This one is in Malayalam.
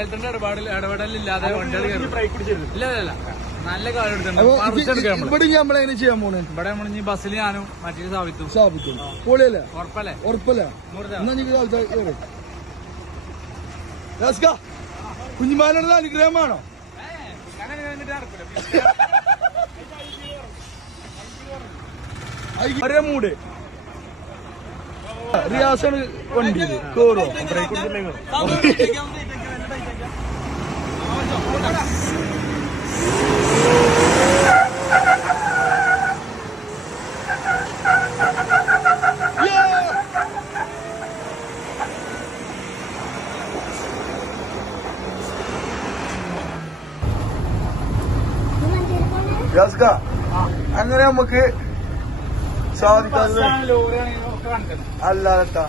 ഇടപെടലില്ലാതെ ഇല്ല നല്ല കാര്യം ഇവിടെ നമ്മളെങ്ങനെ ചെയ്യാൻ പോണേ? ഇവിടെ നമ്മൾ ബസ്സിൽ ഞാനും മറ്റേ സ്ഥാപിക്കും പൊളിയല്ലേ? ഉറപ്പല്ലേ? ഉറപ്പല്ലേ? കുഞ്ഞുമാനുള്ള അനുഗ്രഹമാണോ? ഒരേ മൂട് റിയാസാണ് വണ്ടി കേറോ? അങ്ങനെ നമുക്ക് സാധിക്കാതെ അല്ലാതെ